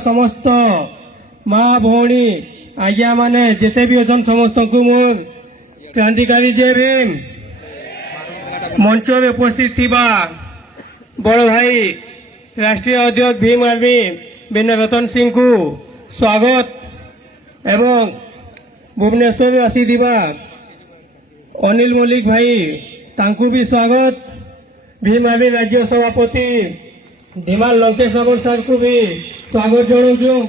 समस्त माँ भौणी आज्ञा माने जिते भी अच्छा समस्त को मोर क्रांतिकारी जय भीम। मंच में उपस्थित थिबा बड़ भाई राष्ट्रीय अध्यक्ष भीम आर्मी बिना रतन सिंह को स्वागत एवं भुवनेश्वर में आसी दिबा अनिल मल्लिक भाई तांकू भी स्वागत। भीम आर्मी राज्य सभापति धीमान लंकेश सागर सार को भी स्वागत जनाऊँ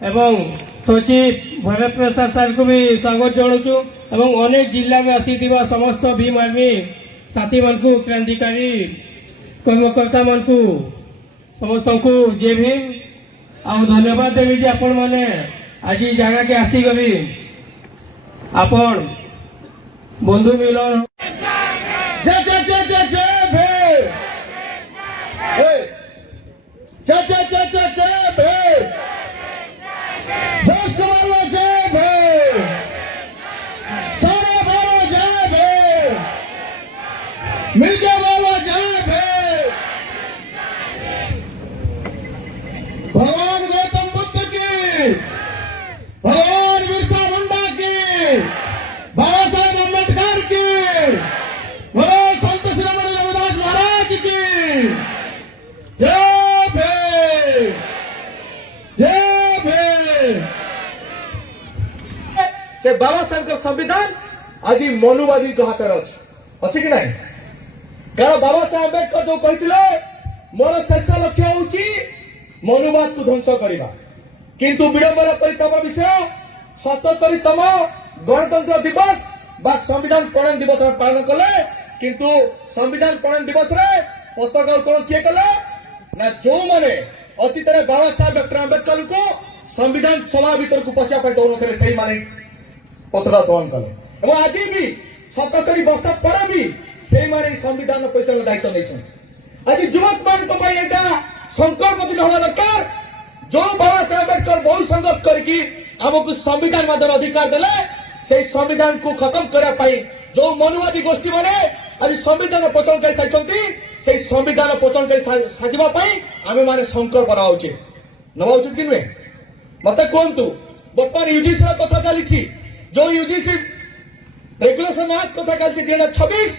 एवं सचिव भरत प्रसाद सार को भी स्वागत जनाऊँ एवं अनेक जिला में आसी समस्त भीम आर्मी साथी मान को क्रांतिकारी कर्मकर्ता मान को समस्त को जय भीम। आ धन्यवाद देवी जे आपण माने आज जगह के आसिकी आपण बंधु मिलन जय जय जय जय जय भीम, जय जय जय जय जय भीम, जय सुवाला जय भीम, सारे बोलो जय भीम, मीडिया वाला जय भीम। भगवान गौतम बुद्ध की, भगवान बिरसा मुंडा की, बाबा साहेब अम्बेडकर की, बोलो संत शिरोमणि रविदास महाराज की जय भीम, जय भीम। से बाबा साहेब का संविधान आज मनुवादी हाथ अच्छे कि नहीं? कारण बाबा साहेब अम्बेडकर जो कहते मोर शेष लक्ष्य हूँ मनुवाद को ध्वंस करवा, किंतु विडंबना परितम विषय 77तम गणतंत्र दिवस बा संविधान प्रणयन दिवस पालन कले, किंतु संविधान प्रणयन दिवस रे पताका उत्तोलन किए कले ना जो माने अतीत में बाबा साहेब डॉक्टर अम्बेडकर को संविधान सभा भीतर को पशिया दौन थे से माने पताका उत्तोलन कले। आज भी 77 वर्ष पर भी से माने संविधान परिचालन दायित्व नहीं। आज युवक मान संकल्प दिन होना दरकार जो बाबा साहेब अम्बेडकर बहुत संघर्ष करके आमको संविधान मध्य अधिकार देले से संविधान को खत्म करने जो मनुवादी गोष्ठी मैंने आज संविधान प्रचलन कर सारी से संविधान प्रचलन कर साजापी आम मैंने संकल्प नवा उचित कि नुहे मत कहतु बर्तमान यूजीसी कथा चली जो यूजीसी रेगुलेशन एक्ट कथा चलती 2026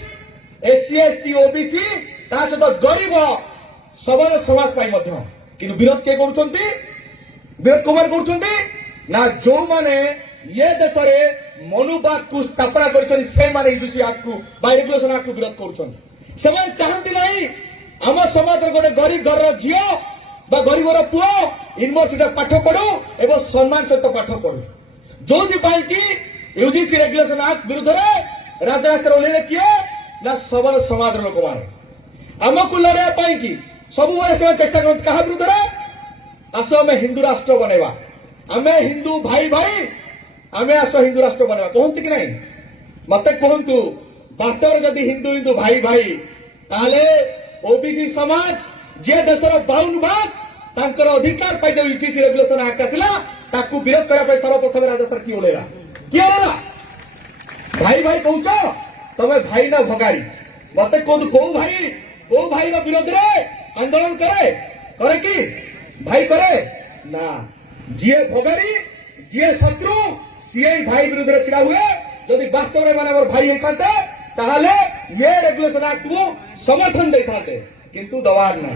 एससी एसटी ओबीसी सहित गरीब सबल समाज कि विरोध किए विरोध कुमार ना जो माने ये देश में मनुवाद को स्थापना कर यूजीसी एक्ट को रेगुलेशन एक्ट को विरोध कर चाहती नहीं आम समाज गोटे गरीब घर झील बा गरीब पुओ यूनिवर्सिटी पाठ पढ़ू एवं सम्मान सहित पाठ पढ़ू जो कि यूजीसी रेगुलेशन एक्ट विरुद्ध राजरास्ता ओह्ल किए ना सबल समाज लोक मैंने आमको लड़ाई कि सब चेष्टा कर क्या विरुद्ध आस आम हिंदू राष्ट्र बनवा आम हिंदू भाई भाई आम आस हिंदू राष्ट्र बनवा कहते कि नहीं मत कहतु वास्तव में जदि हिंदू हिंदू भाई भाई ताले ओबीसी समाज जे देशर 52 भाग अधिकार पाई जो यूजीसी रेगुलेशन एक्ट आसला ताकू विरोध करने सर्वप्रथम राजस्थान किए ओह्लैला भाई भाई कहूच तमें भाई ना भगारी मत कहतु को भाई विरोध रे आंदोलन करे कि भाई करे ना जीए भगारी जीए शत्रु सीए भाई विरुद्ध छिड़ा हुए जदि वास्तव में भाई होता ये रेगुलेशन एक्ट को समर्थन दे था किंतु दबार ना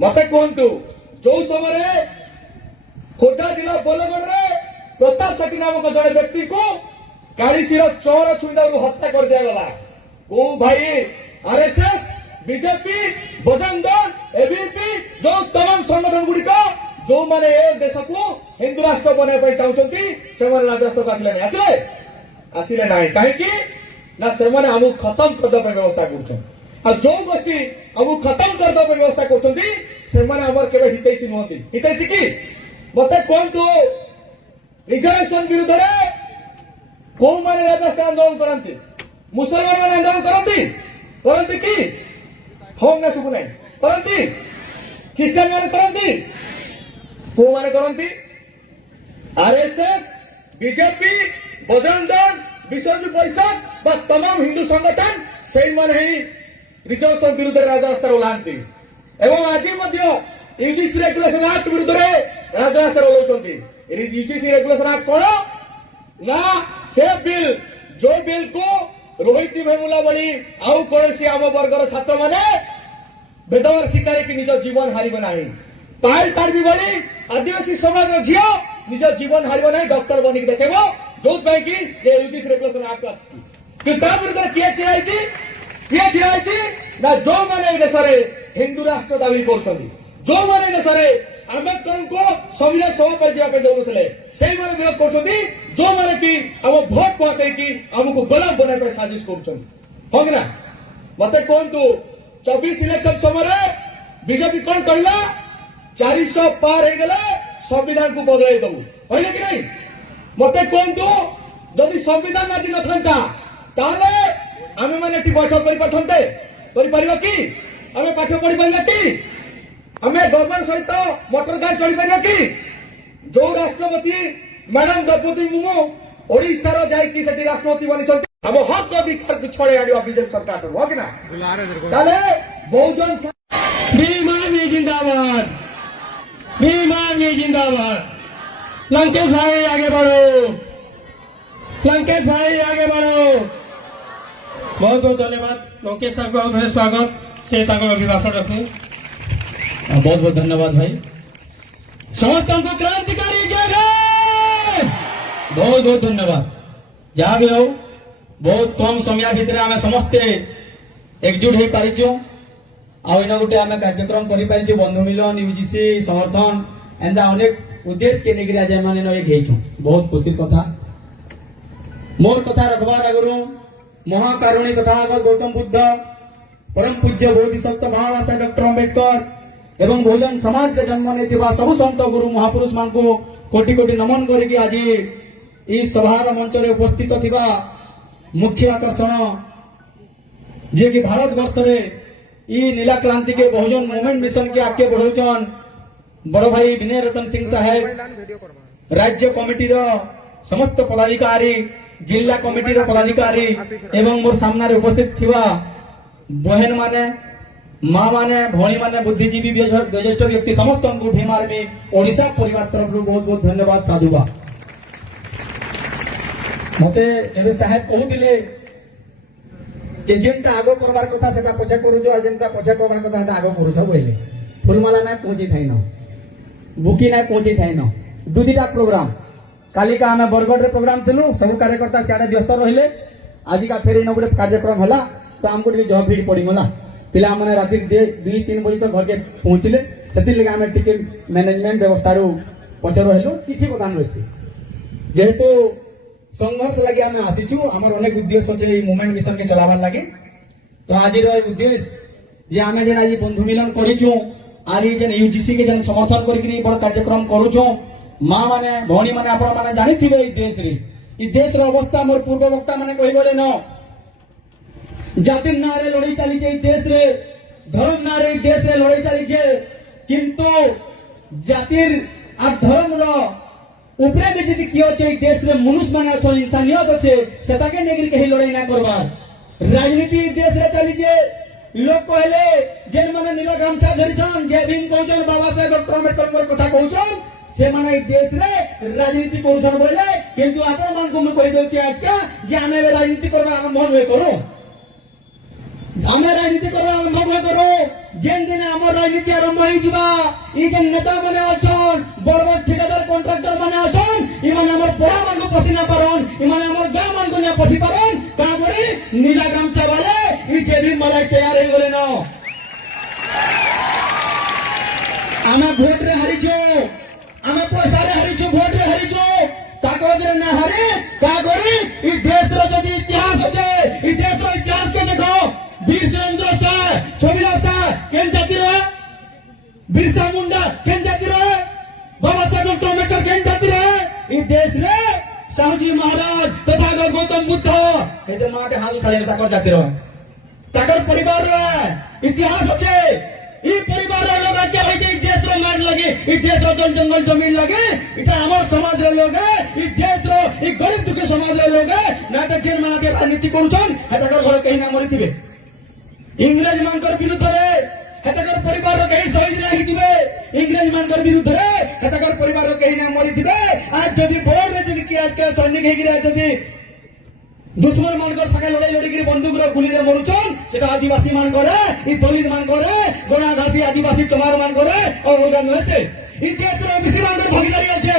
मत कहतु जो समय खोर्धा जिला बोलगढ़ प्रताप सेठी नामक जड़े व्यक्ति को कालीसीर चौर छुईदा हत्या कर दिगला को भाई RSS BJP Bajrang Dal ABP जो तमाम संगठन गुड़िक जो माने देश को हिंदू राष्ट्र बनवाई चाहते से राजरास्ता को आसिले ना कहीं ना से आमको खत्म करदे व्यवस्था कर जो गोष्ठी आमको खत्म करदे व्यवस्था कर हितैषी नुहति हितैषी कि मत कहतु रिजर्वेशन विरुद्ध कौ मैंने राजस्थान आंदोलन करती मुसलमान मैंने आंदोलन करती कि हम ना शुभ नहीं करती ख्रीस्टान मैंने करती को मैंने करती आरएसएस बीजेपी बजरंग दल विश्व परिषद तमाम हिंदू संगठन से ही रिजर्वेशन विरुद्ध राजरास्ता ओह्लांती एवं आज यूजीसी रेगुलेशन एक्ट विरुद्ध में राजरास्ता ओह्लौଛନ୍ତି। यूजीसी रेगुलेशन एक्ट कौन ना से बिल जो बिल को रोहित भेमुला भली आउ कौन आम वर्गर छात्र मैंने भेदभाव शिकार की निज जीवन हार ना पायल तारबी भली आदिवासी समाज झील निज जीवन हार ना डॉक्टर बनिक देखेब जो कि यूजीसी रेगुलेशन एक्ट अच्छी विरुद्ध किए छिड़ा ना जो मैंने देश में हिंदू राष्ट्र दावी कर जो मैंने देश में आंबेडकर को संविधान सभा पर जावाई दौड़े से विरोध कर जो मैंने कि आम भोट पकई आमको गुलाम बनाई साजिश कर मत कहतु 24 इलेक्शन समय बीजेपी कौन कहला 400 पार हो गले संविधान को बदल दबू कहले कि नहीं मत कहतु जदि संविधान आज न था आम मैंने बैठक कर कि आम पाठ पढ़ी पार कि आम गवर्नमेंट सहित मोटर गाड़ी चली पार कि जो राष्ट्रपति मैडम द्रौपदी मुर्मू ओडिशार जाकि राष्ट्रपति बनी आम हक अधिकार छड़े आने बीजेपी सरकार हो कि ना बहुजन भीमार्मी जिंदाबाद, भीमार्मी जिंदाबाद। लंकेश भाई आगे बढ़ो, लंकेश भाई आगे बढ़ो। बहुत बहुत धन्यवाद लंकेश साहब को बहुत स्वागत से अभिभाषण रखें। बहुत बहुत धन्यवाद भाई समस्त को क्रांतिकारी जय हो। बहुत बहुत धन्यवाद जहाँ भी हो बहुत कम समय भितर आम समस्ते एकजुट हो पारिचु आना गोटे आम कार्यक्रम कर बंधु मिलन यूजीसी समर्थन एंता अनेक उद्देश्य के लेकर आज आम घेचु बहुत खुशी कथा मोर कथा रखबार आगु महाकारुणी कथा गौतम बुद्ध परम पूज्य बोधिसत्व महाभाषा डॉक्टर अम्बेडकर एवं बहुजन समाज के जन्म नहीं सब संत गुरु महापुरुष मान को कोटि कोटि नमन करके आज इस सभार मंच में उपस्थित थिबा मुख्य आकर्षण जे कि भारत वर्ष में ई नीला क्रांति के बहुजन मूवमेंट मिशन के आगे बढ़ौन बड़ भाई विनय रतन सिंह साहेब राज्य कमिटी समस्त पदाधिकारी जिला कमिटी पदाधिकारी एवं मोर सामने उपस्थित थिबा बहन माने माँ माने भौणी माने बुद्धिजीवी वरिष्ठ व्यक्ति समस्त को भीम आर्मी ओडिशा परिवार तरफ बहुत बहुत धन्यवाद साधुबा मते एबे साहेब कहूतिले जे जेनटा आगो करबार कथा सेटा पछे करूजो आ जेनटा पछे करबार कथा सेटा आगो करूजो बोले फुलमाला ना पहुंची थाई न बुकी ना पहुंची थाई न दुदिटा प्रोग्राम कालिका आमे बरगढ़ रे प्रोग्राम थिलु सब कार्यकर्ता सियाडे व्यस्त रहिले आज का फेर इन गोटे कार्यक्रम हला तो हमको जब भीड़ पड़ी गला पिला माने राति 2-3 बजे तक घर के पहुंचले सेति लगे आमे टिकट मैनेजमेंट व्यवस्था रो पछे रहलो किछि कथा नसी जेहेतु संघर्ष लगे आमे आसीछु हमर अनेक उद्देश्य छे ई मूवमेंट मिशन के चलावार लागे तो आज रो उद्देश्य जे आमे जेन आज बंधु मिलन करिछु आरी जेन यूजीसी के जेन समर्थन करकरी बड़ कार्यक्रम करूछु मां माने भौणी माने आपण माने जानिथिबे ई देश रो अवस्था मोर पूर्व वक्ता माने कहिबले न जातिर नारे लड़ाई चली देश रे धर्म नारे देश रे लड़ाई चली किंतु जातिर आ धर्म रो उपरे भी जदि कियो छे देश रे मनुष्य माने अछन इंसानियत अछि सेताके नेगरी कहि लड़ाई ना करबार राजनीति देश रे चली लोग कहले जेन माने नीला गामछा धरिछन जे भीम कहछन बाबा साहेब डॉक्टर अम्बेडकर कथा कहछन से माने देश रे राजनीति करछन बोले किंतु आपण मान को कहि दउछि आज का जे आमे राजनीति करबा आरंभ होय करो आमे राजनीति करबा आरंभ करो जेन दिन आम राजनीति आरंभ हो जिबा ई जे नेता माने अछन बड़ बड़ ठेकेदार कॉन्ट्रैक्टर माने अछन ई माने हमर पोरा मान को पसी ना पारन ई माने हमर गांव मान को ना पसी पारन का बड़ी नीला गामछा वाले ई जे दिन मलाई तैयार हो गले न आमे वोट रे हारिछो आमे पैसा रे हारिछो वोट रे हारिछो कागज रे ना हारे का करी ई देश रो जदी इतिहास अछि ई देश रो इतिहास के देखो वीर सुरेंद्र शाह छबिला शाह केन जाति रहे बिरसा मुंडा केन जाति रहे बाबा साहेब डॉक्टर अम्बेडकर केन जाति रहे ई देश रे शाहजी महाराज तथा गौतम बुद्ध एते माटे हाल खाली ताकर जाति रहे ताकर परिवार रे इतिहास अछि ई परिवार रे लोग आके होई जे देश रो मार लगे ई देश रो जंगल जमीन लगे इटा हमर समाज रे लोग ई देश रो ई गरीब दुखी समाज रे लोग ना त जेन माने राजनीति करूछन हटाकर घर कहीं ना मरिथिबे इंग्रेज मानकर विरुद्ध रे हेतकर परिवार कहीं शहीद नहीं थिबे इंग्रेज मानकर विरुद्ध रे हेतकर परिवार कहीं ना मरी थिबे आज जदि बोर्ड रे जदि कि आज के सैनिक हेगिरे जदि दुश्मन मानकर सागे लड़ाई लड़की बंदूक रे गुली रे मरुचन सेटा आदिवासी मान करे ई दलित मान करे गोना घासी आदिवासी चमार मान करे और होगा नहे से ई देश रे ओबीसी मानकर भागीदारी আছে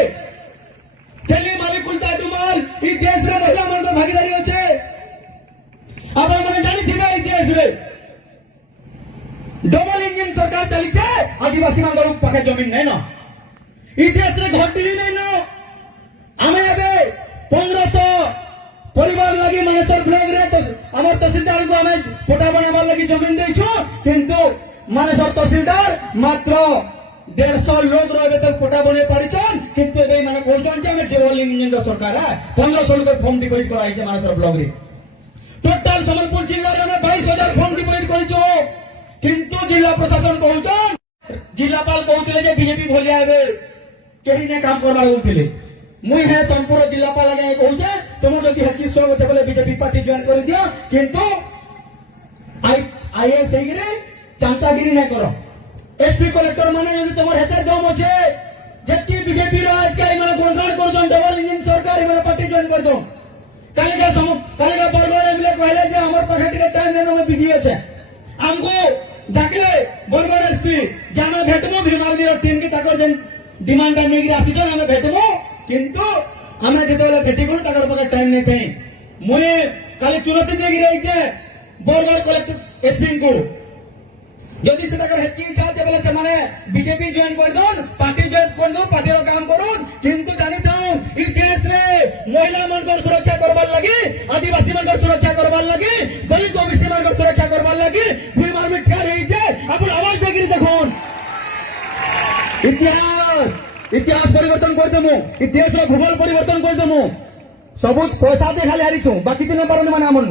तेली मालिक कुंता दुमाल ई देश रे महिला मानकर भागीदारी আছে आपण माने जानि थिबे ई देश रे डबल इंजिन सरकार चलीছে आदिवासी मानकर पाखे जमीन नै न ई देश रे घटी नै न आमे एबे 1500 परिवार लगी मानेसर ब्लॉक रे तो हमर तहसीलदार को हमें फोटा बनाবার लगी जमीन देइछु किंतु मानेसर तहसीलदार मात्र 150 लोग रहे तो फोटा बने पारिछन किंतु एबे माने कहछन जे हमें डबल इंजिन रो सरकार है 1500 लोग फॉर्म डिपॉजिट कराई छै मानेसर ब्लॉक रे टोटल संबलपुर जिल्ला रे 22000 फॉर्म डिपॉजिट करिछो किंतु जिला प्रशासन कहछन जिलापाल कहउतले जे बीजेपी भलिया एबे केही ने काम करबा होउतले मुई है संपूर्ण जिलापाल आगे कहूचे तुम जदि हकी सो गछ बोले बीजेपी पार्टी ज्वाइन कर दिया किंतु आईएएस हेगिरे चांचागिरी नै करो एसपी कलेक्टर माने यदि तुम हेते दम अछि जति बीजेपी रो आज के माने गुणगान करजन डबल इंजिन सरकार माने पार्टी ज्वाइन कर दो कालिका बरबर एमएलए कहले जे हमर पाखे टिके टाइम नै हम बिजी अछि हमको डाकले बरबर एसपी जाना भेटमो भीमारदी रो टीम के ताकर जन डिमांड नै गिरा आसी हमें भेटमो किंतु हमें जितेबाला भेटी करूँ ताकर पाखे टाइम नहीं थे मुझे खाली चुनौती देगी रही थे बरबर कलेक्टर एसपी को जदि से ताकर हेतकी इच्छा जे बोले से माने बीजेपी ज्वाइन कर दो पार्टी ज्वाइन कर दो पार्टी रो काम करूँ किंतु जानी थाऊ ई देश रे महिला मानकर सुरक्षा करबार लगी आदिवासी मानकर सुरक्षा करबार लगी दलित ओबीसी मानकर सुरक्षा करबार लगी भूमार में ठहर रही छे अपन आवाज देगी देखुन इतिहास परिवर्तन कर देमु देश भूगोल परिवर्तन कर देमु सबुत पैसा दे खाली हारिछु बाकी दिन पारन माने हमन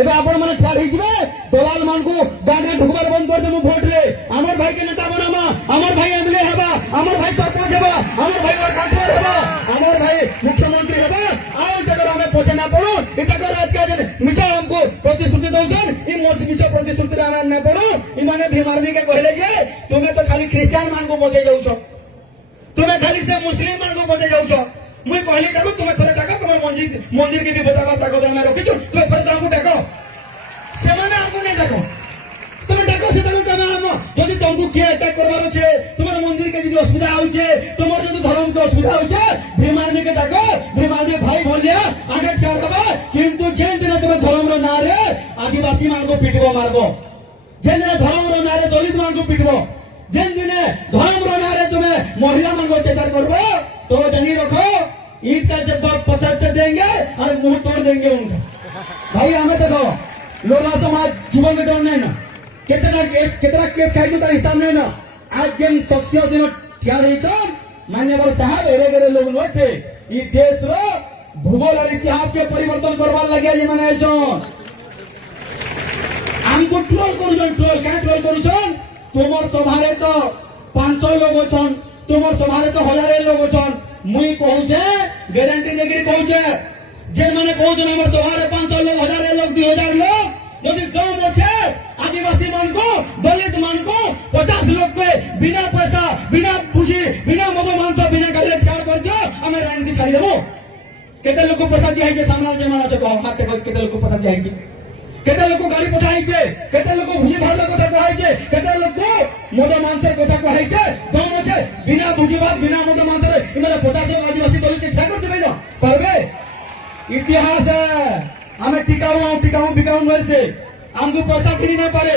एबे आपण माने ठाड़ ही जिवे दलाल मान को गांड रे ढुकबार बंद कर देमु वोट रे हमर भाई के नेता बनामा हमर भाई एमएलए हेबा हमर भाई सरपंच हेबा हमर भाई काउंसिलर हेबा हमर भाई मुख्यमंत्री हेबा आउ जगर हमें पछे ना पड़ो इटा कर आज के मिछा हमको प्रतिश्रुति दउछन ई मोच मिछा प्रतिश्रुति रे ना पड़ो ई माने भीमारनी के कहले जे तुमे तो खाली क्रिश्चियन मान को बजे जाउछो तुम्हें खाली से मुस्लिम मान को बजे जाउछो मुई कहली डाको तुम्हें थरे डाको तुम्हार मंदिर के भी बतावा ताको हमें रखिछु तुम्हें थरे डाको डाको से माने हमको नहीं डाको तुम्हें डाको से डाको केना हम जदि तुमको के अटैक करबार छे तुम्हार मंदिर के जदि असुविधा होउछे तुम्हार जदि धर्म के असुविधा होउछे भीमारनी के डाको भीमारनी भाई बोलिया आगे चढ़ दबा किंतु जेन दिन तुम्हें धर्म रो ना रे आदिवासी मान को पिटबो मारबो जेन दिन धर्म रो ना रे दलित मान को पिटबो जिन दिने धर्म रनारे तुम्हें महिला मन को अत्याचार करबो तो जानी रखो ईट का जवाब पत्थर से देंगे और मुंह तोड़ देंगे उनका भाई हमें देखो लोग समाज जीवन के डर नहीं ना कितना केस खाई तार हिसाब नहीं ना आज जिन शख्सियत दिन ठिया रही छन मान्यवर साहब एरे गरे लोग नो से ई देश रो भूगोल और इतिहास के परिवर्तन करवा लगे जे माने छन हमको ट्रोल करूछन क्या ट्रोल करूछन तुमर सभारे तो 500 लोग छन तुमर सभारे तो 1000 लोग छन मुई कहू छे गारंटी देगिरी कहू छे जे माने कहू छन हमर सभारे 500 लोग 1000 लोग 2000 लोग यदि दम छे आदिवासी मान को दलित मान को 50 लोग के बिना पैसा बिना पूंजी बिना मदो मांस बिना गाले चार कर दियो हमें राजनीति छाड़ी देबो केते लोग को पैसा दिया है सामना जमाना छे हाथ टेक केते लोग को पैसा दिया है केते लोग को गाड़ी पठाई छे केते लोग को भूजी भात कथा कहै छे केते लोग को मद मांसर कथा कहै छे दम छे बिना भूजी भात बिना मद मांसर इमेले 50 लोग आदिवासी दलित के ठाकुर देबै न परबे इतिहास है हमें टिकाऊ बिकाऊ वैसे हमको पैसा खिरी नहीं पड़े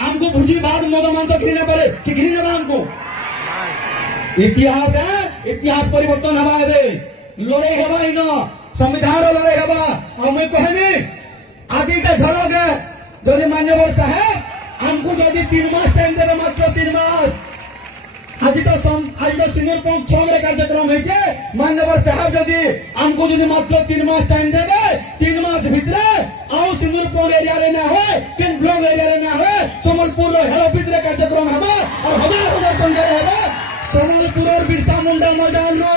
हमको भूजी भात मद मांस खिरी नहीं पड़े कि खिरी नहीं हमको इतिहास है इतिहास परिवर्तन हवा है लड़ाई हवा इन संविधान लड़ाई हवा हमें कहनी आदि के घरोगे जदि मान्यवर साहेब हमको जदि 3 मास टाइम देवे मात्र 3 मास आज तो सिनियर पंच 6 कार्यक्रम है मान्यवर साहब जदि हमको जदि मात्र 3 मास टाइम देवे 3 मास भितरे आउ सिनियर पंच एरिया रे ना होय किन ब्लॉक एरिया रे ना होय समलपुर रो हेलो भितरे कार्यक्रम हबा और हजार संख्या हबा समलपुर और बिरसा मुंडा मैदान रो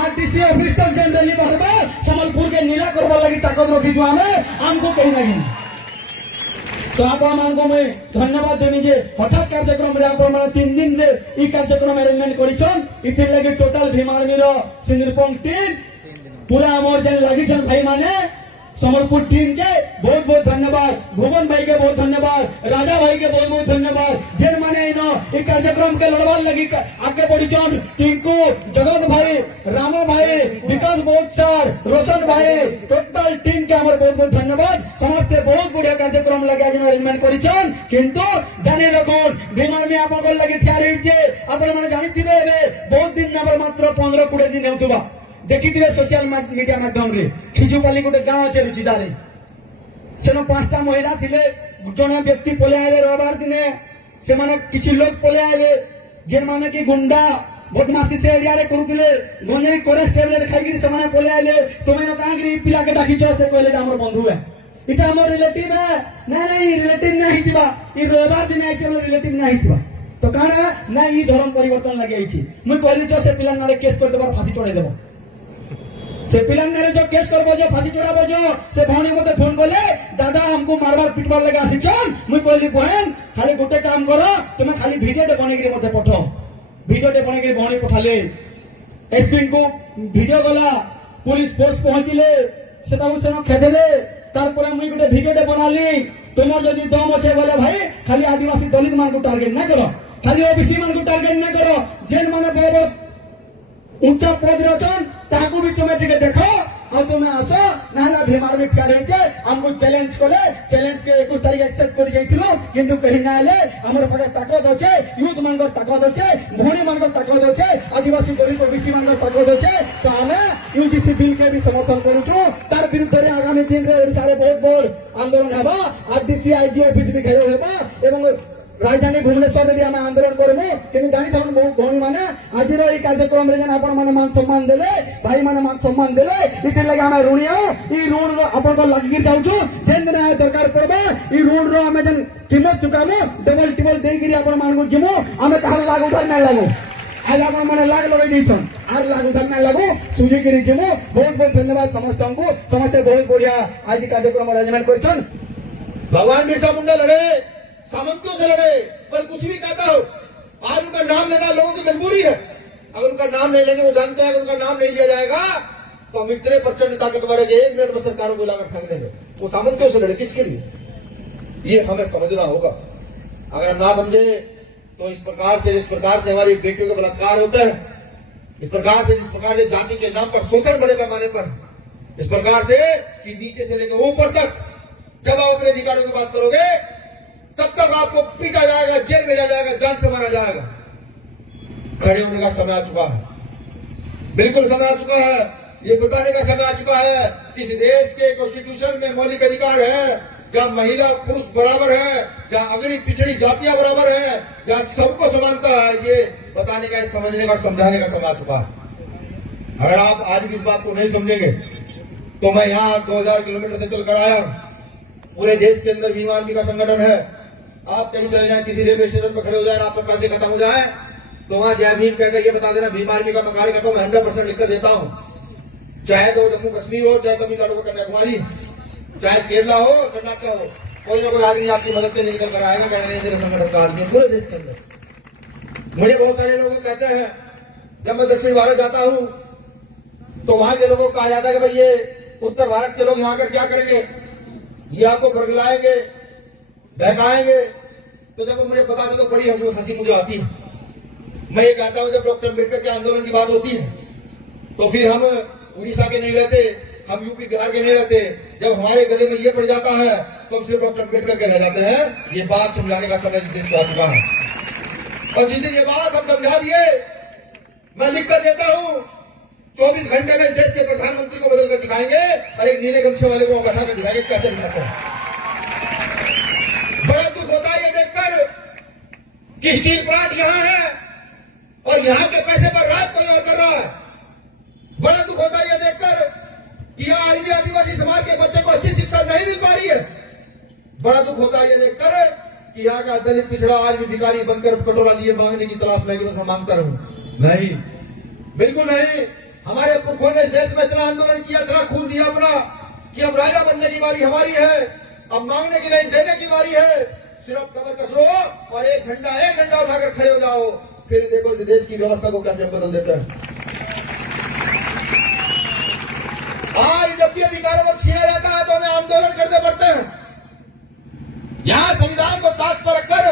आरटीसी ऑफिस तक जनरली बाहरबा समलपुर के नीला करबा लगी ताकत रखी जो हमें हमको कहीं नहीं तो आपण मैं धन्यवाद देनी जे हठात कार्यक्रम आपण 3 दिन रे ई कार्यक्रम अरेंजमेंट करिछन इतिर लगे टोटल भीम आर्मी रो सिंदरपंग टीम पूरा हमर जन लागिछन भाई माने समरपुर टीम के बहुत बहुत धन्यवाद, भुवन भाई के बहुत धन्यवाद, राजा भाई के बहुत बहुत धन्यवाद, जेन माने इनो ई कार्यक्रम के लड़वार लगी आगे बढ़ी जन टिंकू, जगत भाई, रामो भाई, विकास बोचर, रोशन भाई, टोटल टीम के हमर बहुत बहुत धन्यवाद। समस्ते बहुत बढ़िया कार्यक्रम लगे आज अरेंजमेंट करिछन किंतु जाने रखोन बीमार में आपन लगे ठिया रही जे आपण माने जानिथिबे बहुत दिन नंबर मात्र 15-20 दिन हेउतबा देखिथिबे सोशल मीडिया माध्यम रे खिजुपाली गोटे गाँव अच्छे रुचिदारे सेनो 5टा महिला थिले जने व्यक्ति पले आले रविवार दिने से माने किछि लोग पले आले जेन माने कि गुंडा बदमाशी से एरिया रे करूथिले गने कॉन्स्टेबल खाई गिरी से माने पले आले तुमे न कहां गिरी पिला के डाकी छ से कहले हमर बंधु है इटा हमर रिलेटिव है नहीं रिलेटिव नहीं थिबा ई रविवार दिने आइते हमर रिलेटिव नहीं थिबा तो काना ना ई धर्म परिवर्तन लगे आइछि मुई कहली छ से पिला नारे केस कर देबार फांसी चढ़ाई देबो से पिलांगारे जो केस करबो जो फांसी चढ़ाबो जो से भौणी मते फोन करले दादा हमको मारबार पिटबार लगे आसी छन मुई कहली बहन खाली गोटे काम करो तुमे खाली वीडियो दे बनेगिरी मते पठाओ वीडियो दे बनेगिरी भौणी पठाले एसपी को वीडियो गला पुलिस फोर्स पहुंचिले सेटा सेनो खेदेले तारपर मुई गोटे वीडियो दे बनाली तुमर जदी दम अछि बोले भाई खाली आदिवासी दलित मान को टारगेट ना करो खाली ओबीसी मान को टारगेट ना करो जेन माने बहुत ऊंचा पद रे अछन ताकू भी तुमे टिके देखो और तुमे आसो नाला भीमार में ठिया रही छे हमको चैलेंज कोले चैलेंज के 21 तारीख एक्सेप्ट कर गइथिलो किंतु कहि ना आले हमर पाखे ताकत अछि यूथ मान को ताकत अछि भोणी मान को ताकत अछि आदिवासी गरीब ओबीसी मान को ताकत अछि तो हमें यूजीसी बिल के भी समर्थन करू छु तार विरुद्ध रे आगामी दिन रे ओडिसा रे बहुत बड़ आंदोलन हेबा आरडीसी आईजी ऑफिस भी घेराव हेबा एवं राजधानी भुवनेश्वर में आम आंदोलन करमु कि जानी था भौणी मैंने आज कार्यक्रम में आपण मैंने मान सम्मान देले भाई मैंने मान सम्मान देले इतिर लगे आम ऋणी हो ऋण आपण लगी जाऊँ जेन दिन दरकार पड़े ई ऋण रो जेन कीमत चुकामु डबल टिबल देकरी आपण मान को जिमु आम कहा लाग उधार ना लागू आज आपण मैंने लाग लगे देछन आर लाग उधार ना लागू सुजी करी जिमु बहुत बहुत धन्यवाद समस्त को समस्त बहुत बढ़िया आज कार्यक्रम अरेंजमेंट करछन भगवान बिरसा मुंडा लड़े सामंतों से लड़े पर कुछ भी कहता हो आज उनका नाम लेना लोगों की मजबूरी है अगर उनका नाम नहीं लेंगे वो जानते हैं अगर उनका नाम नहीं लिया जाएगा तो हम इतने प्रचंड ताकतवर है कि 1 मिनट में सरकारों को लाकर फेंक देंगे वो सामंतों से लड़े किसके लिए ये हमें समझना होगा अगर हम ना समझे तो इस प्रकार से हमारी बेटियों का बलात्कार होता है जिस प्रकार से जाति के नाम पर शोषण बड़े पैमाने पर इस प्रकार से कि नीचे से लेकर ऊपर तक जब आप अपने अधिकारों की बात करोगे तब तक आपको पीटा जाएगा जेल भेजा जाएगा जान से मारा जाएगा खड़े होने का समय आ चुका है बिल्कुल समय आ चुका है ये बताने का समय आ चुका है कि इस देश के कॉन्स्टिट्यूशन में मौलिक अधिकार है जहाँ महिला पुरुष बराबर है जहाँ अगड़ी पिछड़ी जातियां बराबर है जहाँ सबको समानता है ये बताने का समझने का समझाने का समय आ चुका है अगर आप आज भी इस बात को नहीं समझेंगे तो मैं यहाँ 2000 किलोमीटर से चलकर आया पूरे देश के अंदर भीम आर्मी का संगठन है आप कहीं चले जाए किसी रेलवे स्टेशन पर खड़े हो जाए आपके पैसे खत्म हो जाए तो वहां जय भीम कहकर ये बता देना भीम आर्मी का मैं कार्यकर्ता मैं 100% लिखकर देता हूं चाहे तो जम्मू कश्मीर हो चाहे तमिलनाडु को कन्याकुमारी चाहे केरला हो कर्नाटक हो कोई ना कोई आदमी आपकी मदद से निकल कर आएगा कहना मेरे संगठन का आदमी पूरे देश के अंदर मुझे बहुत सारे लोग कहते हैं जब मैं दक्षिण भारत जाता हूं तो वहां के लोगों को कहा जाता है कि भाई ये उत्तर भारत के लोग यहाँ कर क्या करेंगे ये आपको बरगलाएंगे बहकाएंगे तो जब मुझे बता दो तो बड़ी हंसी मुझे आती है मैं ये कहता हूं जब डॉक्टर अम्बेडकर के आंदोलन की बात होती है तो फिर हम उड़ीसा के नहीं रहते हम यूपी बिहार के नहीं रहते जब हमारे गले में ये पड़ जाता है तो हम सिर्फ डॉक्टर अम्बेडकर के रह जाते हैं ये बात समझाने का समय देश को आ चुका है और जिस दिन ये बात हम समझा दिए मैं लिख कर देता हूं 24 घंटे में देश के प्रधानमंत्री को बदल कर दिखाएंगे और एक नीले गमछे वाले को बैठा कर दिखाएंगे कैसे दिखाते हैं बड़ा दुख होता है ये देखकर कि स्टील प्लांट यहां है और यहां के पैसे पर राज कोई और कर रहा है बड़ा दुख होता है ये देखकर कि यहाँ आज भी आदिवासी समाज के बच्चे को अच्छी शिक्षा नहीं मिल पा रही है बड़ा दुख होता है ये देखकर कि यहाँ का दलित पिछड़ा आज भी भिखारी बनकर कटोरा लिए मांगने की तलाश में मांगता रहूं नहीं बिल्कुल नहीं हमारे पुरखों ने देश में इतना आंदोलन किया इतना खून दिया अपना कि अब राजा बनने की बारी हमारी है अब मांगने की नहीं देने की बारी है। सिर्फ कमर कसरो और एक घंटा उठाकर खड़े हो जाओ, फिर देखो इस देश की व्यवस्था को कैसे बदल देते हैं। आज जब भी अधिकारों को छीना जाता है तो हमें आंदोलन करने पड़ते हैं। यहां संविधान को ताक पर रखकर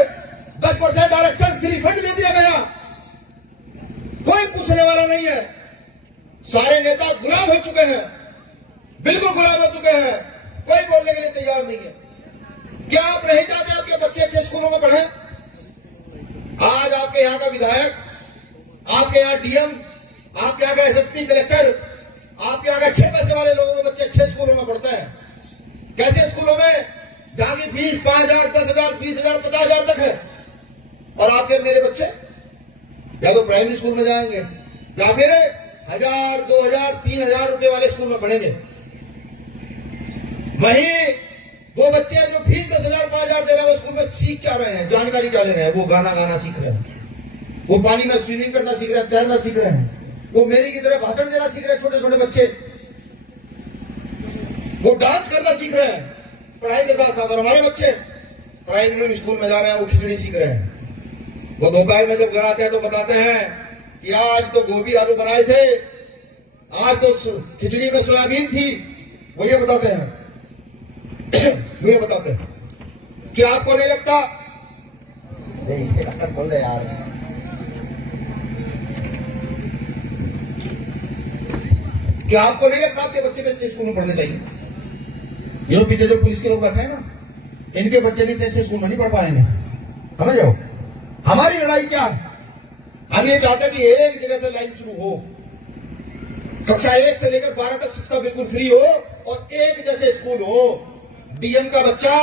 10% आरक्षण फ्री फंड दे दिया गया, कोई पूछने वाला नहीं है। सारे नेता गुलाम हो चुके हैं, बिल्कुल गुलाम हो चुके हैं, कोई बोलने के लिए तैयार नहीं है। क्या आप नहीं चाहते आपके बच्चे अच्छे स्कूलों में पढ़ें? आज आपके यहाँ का विधायक, आपके यहाँ डीएम, आपके यहाँ का एसएसपी, कलेक्टर, आपके यहाँ का 6 पैसे वाले लोगों के बच्चे अच्छे स्कूलों में पढ़ते हैं। कैसे स्कूलों में जहां की फीस 5,000, 10,000, 20,000, 50,000 तक है, और आपके मेरे बच्चे या तो प्राइमरी स्कूल में जाएंगे या फिर 1,000, 2,000, 3,000 रुपए वाले स्कूल में पढ़ेंगे। वहीं वो बच्चे जो फीस 10,000, 5,000 दे रहे हैं, वो स्कूल में सीख क्या रहे हैं, जानकारी क्या ले रहे हैं? वो गाना सीख रहे हैं, वो पानी में स्विमिंग करना सीख रहे हैं, तैरना सीख रहे हैं, वो मेरी की तरह भाषण देना सीख रहे हैं। छोटे छोटे बच्चे वो डांस करना सीख रहे हैं पढ़ाई के साथ साथ। और हमारे बच्चे प्राइमरी स्कूल में जा रहे हैं, वो खिचड़ी सीख रहे हैं। वो दोपहर में जब घर आते हैं तो बताते हैं कि आज तो गोभी आलू बनाए थे, आज तो खिचड़ी में सोयाबीन थी। वो ये बताते हैं कि आपको नहीं लगता? इसके टक्कर बोल रहे यार। क्या आपको नहीं लगता आपके बच्चे अच्छे स्कूल में पढ़ने चाहिए? ये लोग पीछे जो पुलिस के लोग बैठे हैं ना, इनके बच्चे भी इतने अच्छे स्कूल में नहीं पढ़ पाएंगे। समझ जाओ हमारी लड़ाई क्या है। हम ये चाहते हैं कि एक जगह से लाइन शुरू हो, कक्षा 1 से लेकर 12 तक शिक्षा बिल्कुल फ्री हो और एक जैसे स्कूल हो। डीएम का बच्चा,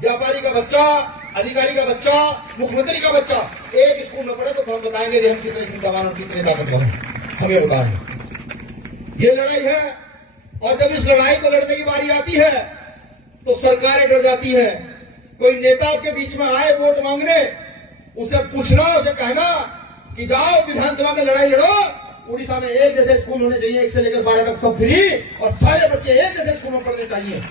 व्यापारी का बच्चा, अधिकारी का बच्चा, मुख्यमंत्री का बच्चा एक स्कूल में पढ़े तो हम बताएंगे कि हम कितने चिंतावान और कितने ताकतवर हैं। हम ये बताएंगे। ये लड़ाई है, और जब इस लड़ाई को लड़ने की बारी आती है तो सरकारें डर जाती है। कोई नेता आपके बीच में आए वोट मांगने, उसे पूछना, उसे कहना कि जाओ विधानसभा में लड़ाई लड़ो, उड़ीसा में एक जैसे स्कूल होने चाहिए, 1 से लेकर 12 तक सब फ्री, और सारे बच्चे एक जैसे स्कूल में पढ़ने चाहिए।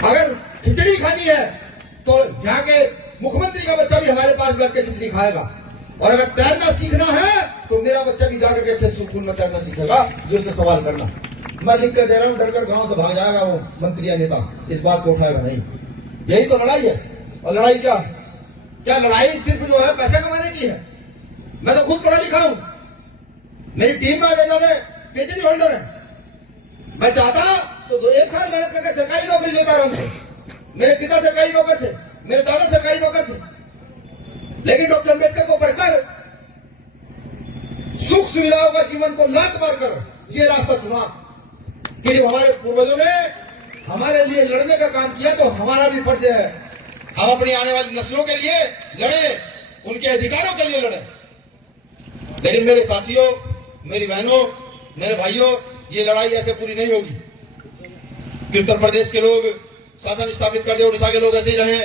अगर खिचड़ी खानी है तो यहाँ के मुख्यमंत्री का बच्चा भी हमारे पास बैठ के खिचड़ी खाएगा, और अगर तैरना सीखना है तो मेरा बच्चा भी जाकर के अच्छे स्कूल में तैरना सीखेगा। जो उससे सवाल करना, मैं लिख कर दे रहा हूँ, डरकर गांव से भाग जाएगा वो मंत्री या नेता, इस बात को उठाएगा नहीं। यही तो लड़ाई है। और लड़ाई क्या है? क्या लड़ाई सिर्फ जो है पैसे कमाने की है? मैं तो खुद पढ़ा लिखा हूं, मेरी टीम में पीएचडी होल्डर है। मैं चाहता तो 1 साल मेहनत करके सरकारी नौकरी लेता रहूं। मेरे पिता सरकारी नौकर थे, मेरे दादा सरकारी नौकर थे, लेकिन डॉक्टर अम्बेडकर को पढ़कर सुख सुविधाओं का जीवन को लात मारकर ये रास्ता चुना कि जब हमारे पूर्वजों ने हमारे लिए लड़ने का काम किया तो हमारा भी फर्ज है हम अपनी आने वाली नस्लों के लिए लड़े, उनके अधिकारों के लिए लड़े। लेकिन मेरे साथियों, मेरी बहनों, मेरे भाइयों, ये लड़ाई ऐसे पूरी नहीं होगी कि उत्तर प्रदेश के लोग शासन स्थापित कर दे, उड़ीसा के लोग ऐसे ही रहे,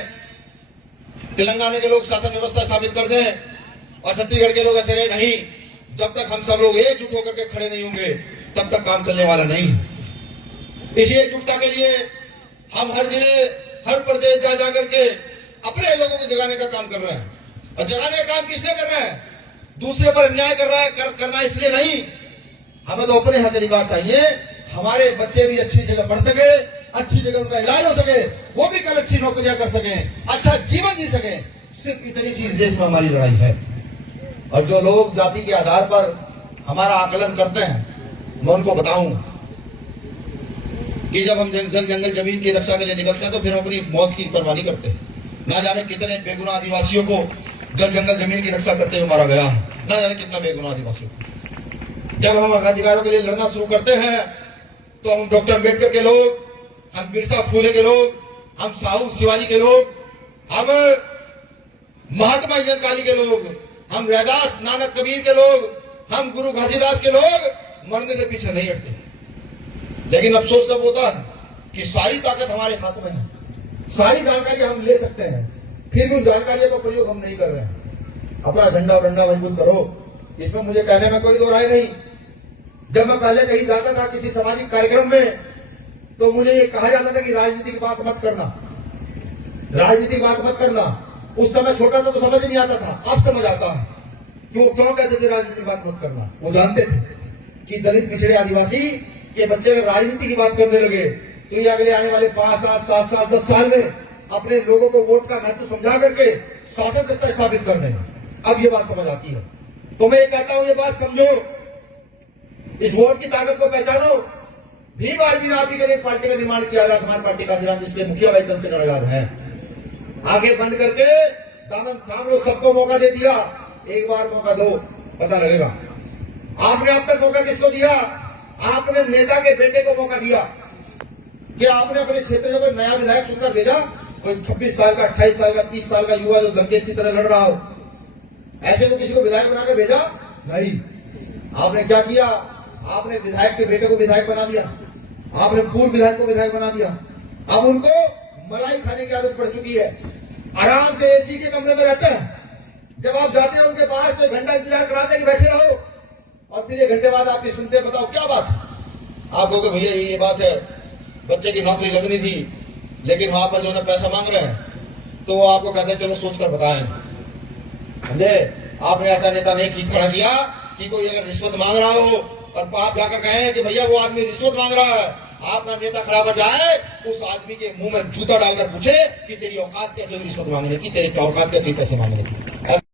तेलंगाना के लोग शासन व्यवस्था स्थापित कर दें और छत्तीसगढ़ के लोग ऐसे रहे। नहीं, जब तक हम सब लोग एकजुट होकर के खड़े नहीं होंगे तब तक काम चलने वाला नहीं है। इसी एकजुटता के लिए हम हर जिले, हर प्रदेश जा जाकर के अपने लोगों को जगाने का काम कर रहे हैं। और जगाने का काम किसने कर रहा है? दूसरे पर अन्याय कर रहा है, करना इसलिए नहीं। हमें तो अपने हक अधिकार चाहिए, हमारे बच्चे भी अच्छी जगह पढ़ सके, अच्छी जगह उनका इलाज हो सके, वो भी कल अच्छी नौकरियां कर सके, अच्छा जीवन जी सके। सिर्फ इतनी सी इस देश में हमारी लड़ाई है। और जो लोग जाति के आधार पर हमारा आकलन करते हैं, मैं उनको बताऊं कि जब हम जल जंगल जमीन की रक्षा के लिए निकलते हैं तो फिर हम अपनी मौत की परवाह नहीं करते। ना जाने कितने बेगुनाह आदिवासियों को जल जंगल जमीन की रक्षा करते हुए मारा गया, ना जाने कितना बेगुनाह आदिवासियों को। जब हम अधिकारों के लिए लड़ना शुरू करते हैं तो हम डॉक्टर अम्बेडकर के लोग, हम बिरसा फुले के लोग, हम साहू शिवाजी के लोग, हम महात्मा काली के लोग, हम रैदास नानक कबीर के लोग, हम गुरु घासीदास के लोग मरने से पीछे नहीं हटते। लेकिन अफसोस तब होता है कि सारी ताकत हमारे हाथ में है, सारी जानकारी हम ले सकते हैं, फिर भी उन जानकारियों का प्रयोग हम नहीं कर रहे हैं। अपना झंडा डंडा मजबूत करो, इसमें मुझे कहने में कोई दो राय नहीं। जब मैं पहले कहीं जाता था किसी सामाजिक कार्यक्रम में तो मुझे ये कहा जाता था कि राजनीति की बात मत करना, राजनीति की बात मत करना। उस समय छोटा था तो समझ नहीं आता था, अब समझ आता है कि वो क्यों कहते थे राजनीति की बात मत करना। वो जानते थे कि दलित पिछड़े आदिवासी के बच्चे अगर राजनीति की बात करने लगे तो ये अगले आने वाले 5 साल 7 साल 10 साल में अपने लोगों को वोट का महत्व समझा करके शासन सत्ता स्थापित कर देंगे। अब ये बात समझ आती है। तो मैं ये कहता हूं, ये बात समझो, इस वोट की ताकत को पहचानो। भीम आर्मी आपकी के लिए पार्टी का निर्माण किया गया, समाज पार्टी का श्रीराम, जिसके मुखिया भाई चंद्रशेखर आजाद है। आगे बंद करके दामन थाम लो, सबको मौका दे दिया। एक बार मौका दो, पता लगेगा। आपने अब तक मौका किसको दिया? आपने नेता के बेटे को मौका दिया। क्या आपने अपने क्षेत्र में कोई नया विधायक चुनकर भेजा? कोई 26 साल का, 28 साल का, 30 साल का युवा जो लंकेश की तरह लड़ रहा हो, ऐसे को किसी को विधायक बनाकर भेजा? नहीं। आपने क्या किया? आपने विधायक के बेटे को विधायक बना दिया, आपने पूर्व विधायक को विधायक बना दिया। अब उनको मलाई खाने की आदत पड़ चुकी है। आराम से एसी के कमरे में रहते हैं। जब आप जाते हैं उनके पास तो 1 घंटा इंतजार कराते कि बैठे रहो, और फिर 1 घंटे बाद आपकी सुनते हैं, बताओ क्या बात। आप कहोगे भैया ये बात है, बच्चे की नौकरी लगनी थी, लेकिन वहां पर जो है पैसा मांग रहे हैं, तो वो आपको कहते हैं चलो सोचकर बताएं। समझे? आपने ऐसा नेता नहीं खड़ा किया कि कोई अगर रिश्वत मांग रहा हो और आप जाकर कहें कि भैया वो आदमी रिश्वत मांग रहा है, आपका नेता खड़ा कर जाए, उस आदमी के मुंह में जूता डालकर पूछे कि तेरी औकात कैसे हुई रिश्वत मांगने की, तेरी औकात कैसे पैसे मांगने की।